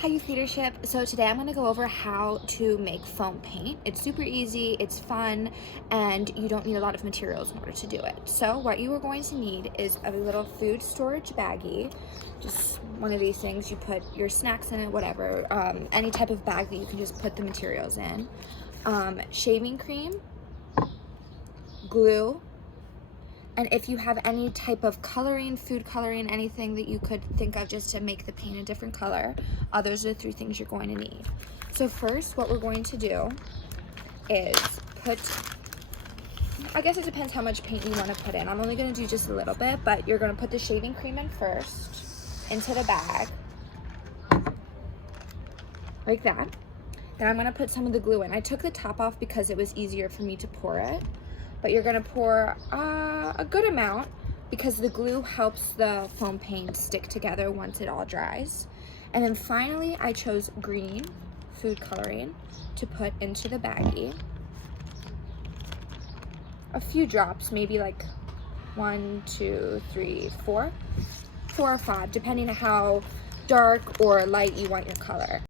Hi Youth Leadership. So today I'm going to go over how to make foam paint. It's super easy, it's fun, and you don't need a lot of materials in order to do it. So what you are going to need is a little food storage baggie, just one of these things. You put your snacks in it, whatever, any type of bag that you can just put the materials in. Shaving cream, glue, and if you have any type of coloring, food coloring, anything that you could think of just to make the paint a different color, those are the three things you're going to need. So first, what we're going to do is I guess it depends how much paint you want to put in. I'm only going to do just a little bit, but you're going to put the shaving cream in first into the bag, like that. Then I'm going to put some of the glue in. I took the top off because it was easier for me to pour it. But you're gonna pour a good amount because the glue helps the foam paint stick together once it all dries. And then finally, I chose green food coloring to put into the baggie. A few drops, maybe like 1, 2, 3, 4 or 5, depending on how dark or light you want your color.